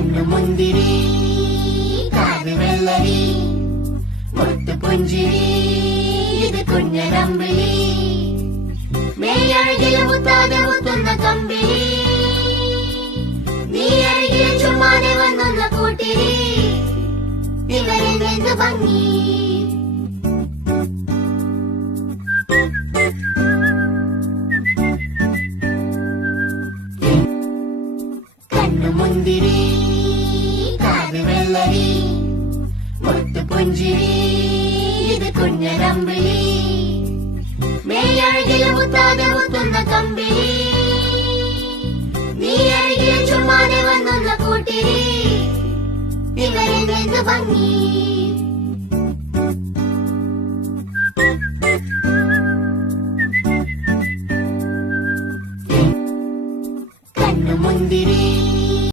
കണ്ണുമുന്തിരി കാത് വെള്ളരി മുത്തുപുഞ്ചിരി ഇത് കുഞ്ഞനമ്പിളി മേയഴകില് മുത്താതെ മുത്തുന്ന കമ്പിളി നീ അഴകിലെ ചുമ്മാതെ വന്നുന്ന കൂട്ടിരി ഇവരിൽ എന്ത് ഭംഗി കണ്ണുമുന്തിരി കാത് വെള്ളരി മുത്തുപുഞ്ചിരി ഇത് കുഞ്ഞനമ്പിളി മേയഴകില് മുത്താതെ മുത്തുന്ന കമ്പിളി നീ അഴകിലെ ചുമ്മാതെ വന്നുന്ന കൂട്ടിരി ഇവരിൽ എന്ത് ഭംഗി